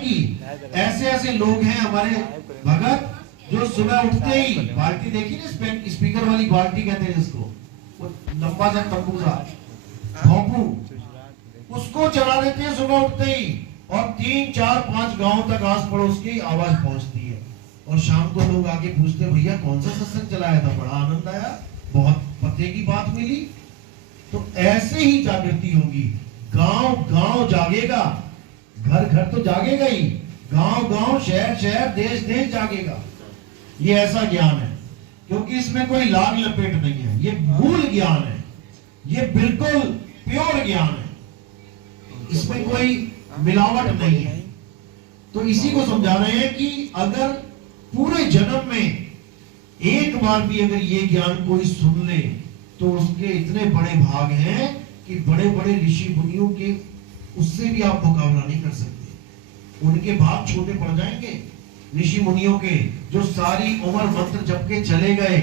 जाएगी। ऐसे ऐसे लोग हैं हमारे भगत जो सुबह उठते ही बाल्टी देखी ना, स्पीकर वाली बाल्टी कहते हैं जिसको, वो लंबा सा तंबू सा भोंपू, उसको चला देते हैं सुबह उठते ही, और 3 4 5 गांव तक आस पड़ोस की आवाज पहुंचती है। और शाम को लोग आके पूछते भैया कौन सा सत्संग चलाया था, बड़ा आनंद आया, बहुत पते की बात मिली। तो ऐसे ही जागृति होगी, गांव गांव जागेगा, घर घर तो जागेगा ही, गांव गांव शहर शहर देश देश जागेगा। ये ऐसा ज्ञान है, क्योंकि इसमें कोई लाग लपेट नहीं है, ये मूल ज्ञान है, ये बिल्कुल प्योर ज्ञान है, इसमें कोई मिलावट नहीं है। तो इसी को समझा रहे हैं कि अगर पूरे जन्म में एक बार भी अगर ये ज्ञान कोई सुन ले तो उसके इतने बड़े भाग हैं कि बड़े बड़े ऋषि मुनियों के उससे भी आप मुकाबला नहीं कर सकते। उनके भाग छोटे पड़ जाएंगे ऋषि मुनियों के, जो सारी उम्र मंत्र जप के चले गए,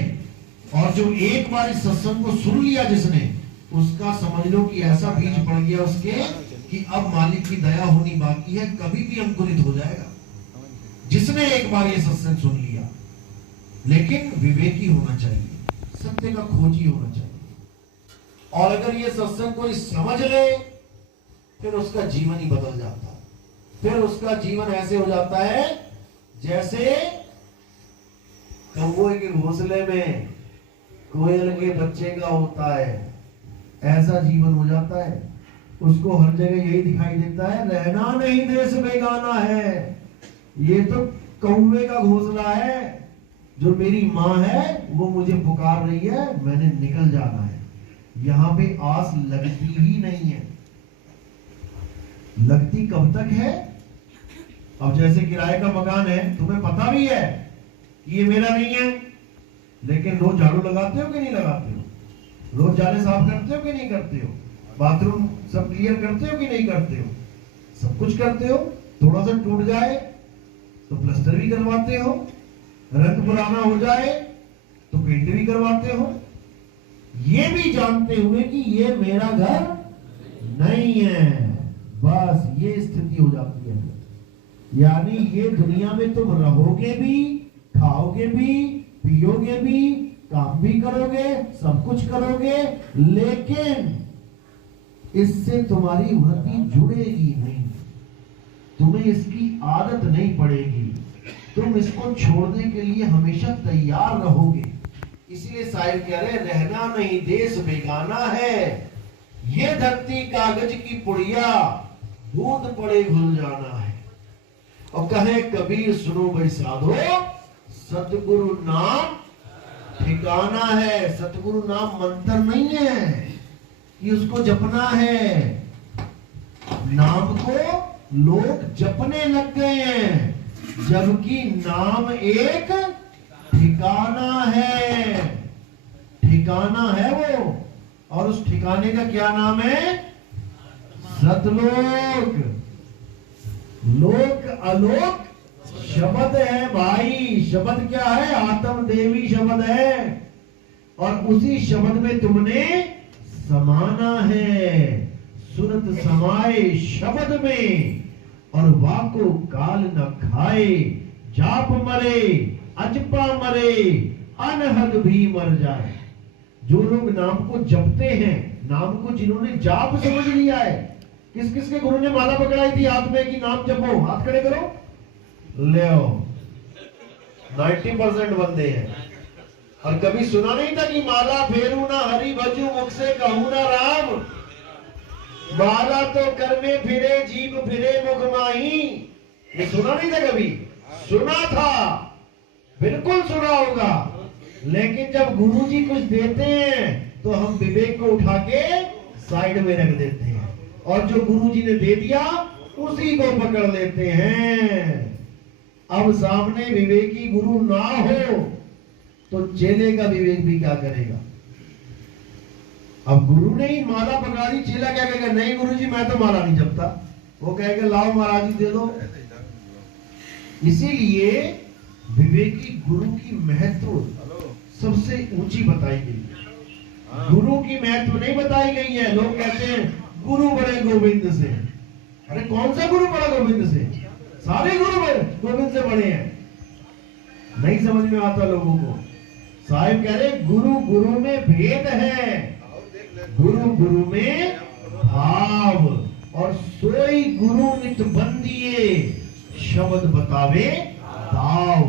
और जो एक बार इस सत्संग को सुन लिया जिसने, उसका समझ लो कि ऐसा बीज पड़ गया उसके कि अब मालिक की दया होनी बाकी है, कभी भी अंकुरित हो जाएगा जिसने एक बार ये सत्संग सुन लिया। लेकिन विवेकी होना चाहिए, सत्य का खोजी होना चाहिए, और अगर ये सत्संग कोई समझ ले फिर उसका जीवन ही बदल जाता है। फिर उसका जीवन ऐसे हो जाता है जैसे कौवे के घोंसले में कोयल के बच्चे का होता है, ऐसा जीवन हो जाता है। उसको हर जगह यही दिखाई देता है, रहना नहीं देश बेगाना है, ये तो कौवे का घोंसला है, जो मेरी माँ है वो मुझे पुकार रही है, मैंने निकल जाना है। यहाँ पे आस लगती ही नहीं है। लगती कब तक है? अब जैसे किराए का मकान है, तुम्हें पता भी है कि ये मेरा नहीं है, लेकिन रोज झाड़ू लगाते हो कि नहीं लगाते हो? रोज जाले साफ करते हो कि नहीं करते हो? बाथरूम सब क्लियर करते हो कि नहीं करते हो? सब कुछ करते हो। थोड़ा सा टूट जाए तो प्लास्टर भी करवाते हो, रंग पुराना हो जाए तो पेंट भी करवाते हो, ये भी जानते हुए कि ये मेरा घर नहीं है। बस ये स्थिति हो जाती है। यानी ये दुनिया में तुम रहोगे भी, खाओगे भी, पियोगे भी, काम भी करोगे, सब कुछ करोगे, लेकिन इससे तुम्हारी वृत्ति जुड़ेगी नहीं, तुम्हें इसकी आदत नहीं पड़ेगी, तुम इसको छोड़ने के लिए हमेशा तैयार रहोगे। इसलिए शायर कह रहे, रहना नहीं देश बेगाना है, ये धरती कागज की पुड़िया, दूध पड़े घुल जाना है। और कहे कबीर सुनो भाई साधो, सतगुरु नाम ठिकाना है। सतगुरु नाम मंत्र नहीं है कि उसको जपना है। नाम को लोग जपने लग गए हैं, जबकि नाम एक ठिकाना है। ठिकाना है वो, और उस ठिकाने का क्या नाम है? सतलोक। लोक अलोक शब्द है भाई। शब्द क्या है? आत्म देवी शब्द है, और उसी शब्द में तुमने समाना है। सुरत समाए शब्द में, और वाको काल न खाए, जाप मरे अजपा मरे, अनहद भी मर जाए। जो लोग नाम को जपते हैं, नाम को जिन्होंने जाप समझ लिया है, किस किस के गुरु ने माला पकड़ाई थी हाथ में कि नाम जपो, हाथ खड़े करो, ले आओ। 90% बंदे हैं। और कभी सुना नहीं था कि माला फेरू ना हरि भजू, मुख से कहूं ना राम, माला तो कर में फिरे जीभ फिरे मुख माही। ये सुना नहीं था कभी? सुना था, बिल्कुल सुना होगा, लेकिन जब गुरुजी कुछ देते हैं तो हम विवेक को उठा के साइड में रख देते हैं, और जो गुरुजी ने दे दिया उसी को पकड़ लेते हैं। अब सामने विवेकी गुरु ना हो तो चेले का विवेक भी क्या करेगा? अब गुरु ने ही माला पकड़ा दी, चेला क्या कहेगा? नहीं गुरुजी मैं तो माला नहीं जपता। वो कहेगा लाओ महाराज जी दे दो। इसीलिए विवेकी गुरु की महत्व सबसे ऊंची बताई गई है। गुरु की महत्व नहीं बताई गई है। लोग कहते हैं गुरु बड़े गोविंद से। अरे कौन सा गुरु बड़ा गोविंद से? सारे गुरु गोविंद से बड़े हैं। नहीं समझ में आता लोगों को। साहिब कह रहे गुरु गुरु में भेद है, गुरु गुरु में भाव, और सोई गुरु नित बंदिए शब्द बतावे दाव।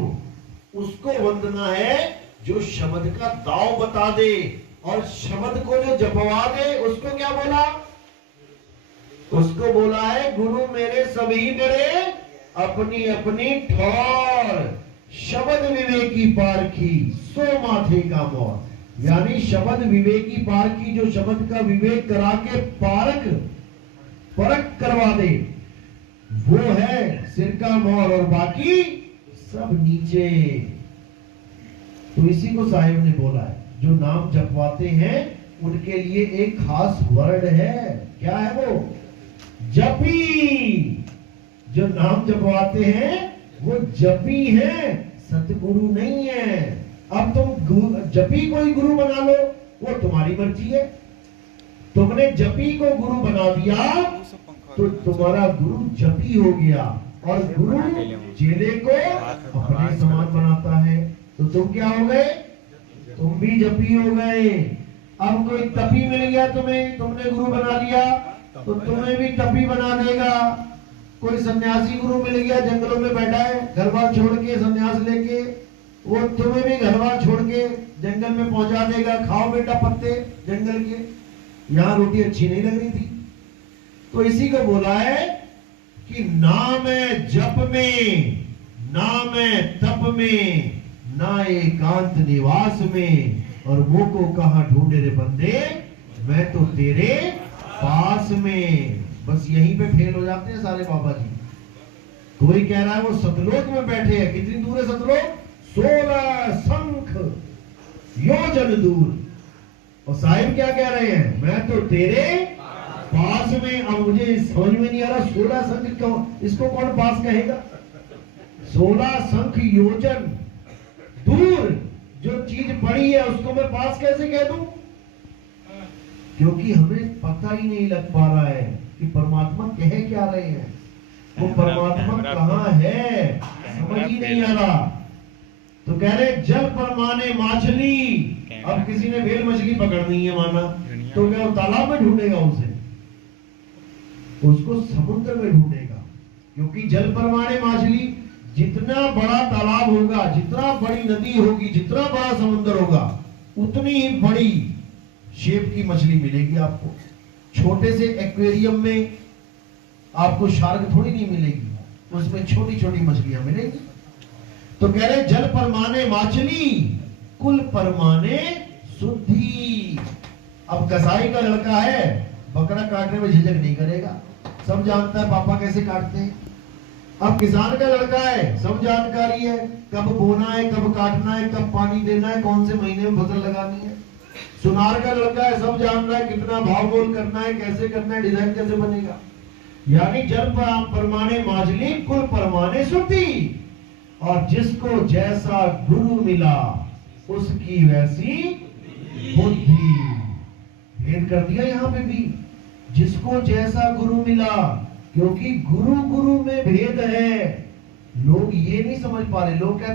उसको वंदना है जो शब्द का दाव बता दे, और शब्द को जो जपवा दे उसको क्या बोला? उसको बोला है गुरु मेरे सभी बड़े अपनी अपनी ठौर, शब्द विवेकी पारखी सो माथे का मोर। यानी शब्द विवेकी पारखी, जो शब्द का विवेक करा के परख करवा दे, वो है सिर का मोर, और बाकी सब नीचे। तो इसी को साहिब ने बोला है, जो नाम जपवाते हैं उनके लिए एक खास वर्ड है। क्या है वो? जपी। जो नाम जपवाते हैं वो जपी है, सतगुरु नहीं है। अब तुम जपी को ही गुरु बना लो, वो तुम्हारी मर्जी है। तुमने जपी को गुरु बना दिया तो तुम्हारा गुरु जपी हो गया, और गुरु चेले को अपने समान बनाता है। तो तुम क्या हो गए? तुम भी जपी हो गए। अब कोई तपी मिल गया तुम्हें, तुमने गुरु बना लिया, तो तुम्हें भी तपी बना देगा। कोई सन्यासी गुरु मिल गया, जंगलों में बैठा है, घर बार छोड़ के संन्यास लेके, वो तुम्हें भी घर बार छोड़ के जंगल में पहुंचा देगा। खाओ बेटा पत्ते जंगल के, यहाँ रोटी अच्छी नहीं लग रही थी। तो इसी को बोला है कि नाम है जप में, नाम है तप में, ना एकांत निवास में, और वो को कहां ढूंढे रे बंदे, मैं तो तेरे पास में। बस यहीं पे फेल हो जाते हैं सारे बाबा जी। कोई कह रहा है वो सतलोक में बैठे हैं। कितनी दूर है सतलोक? 16 शंख योजन दूर। और साहिब क्या कह रहे हैं? मैं तो तेरे पास में। अब मुझे समझ में नहीं आ रहा 16 शंख क्यों, इसको कौन पास कहेगा? 16 शंख योजन दूर जो चीज पड़ी है उसको मैं पास कैसे कह दूं? क्योंकि हमें पता ही नहीं लग पा रहा है कि परमात्मा कह क्या रहे हैं। वो परमात्मा कहाँ है, समझ ही नहीं आ रहा। तो कह रहे जल परमाने माछली। अब किसी ने वेल मछली पकड़नी है माना, तो क्या वो तालाब में ढूंढेगा उसे? उसको समुद्र में ढूंढेगा। क्योंकि जल परमाने माछली, जितना बड़ा तालाब होगा, जितना बड़ी नदी होगी, जितना बड़ा समुद्र होगा, उतनी ही बड़ी शेप की मछली मिलेगी आपको। छोटे से एक्वेरियम में आपको शार्क थोड़ी नहीं मिलेगी, उसमें छोटी छोटी मछलियां मिलेंगी। तो कह रहे जल परमाने माछली, कुल परमाने शुद्धि। अब कसाई का लड़का है, बकरा काटने में झिझक नहीं करेगा, सब जानता है पापा कैसे काटते हैं। अब किसान का लड़का है, सब जानकारी है, कब बोना है, कब काटना है, कब पानी देना है, कौन से महीने में फसल लगानी है। सुनार का लड़का है, सब जान रहा है कितना भाव मोल करना है, कैसे करना है, डिजाइन कैसे बनेगा। यानी जल परमाने माछली, कुल परमाने शुद्धि। और जिसको जैसा गुरु मिला उसकी वैसी बुद्धि। भेद कर दिया यहाँ पे भी, जिसको जैसा गुरु मिला, क्योंकि गुरु गुरु में भेद है। लोग ये नहीं समझ पा रहे। लोग कहते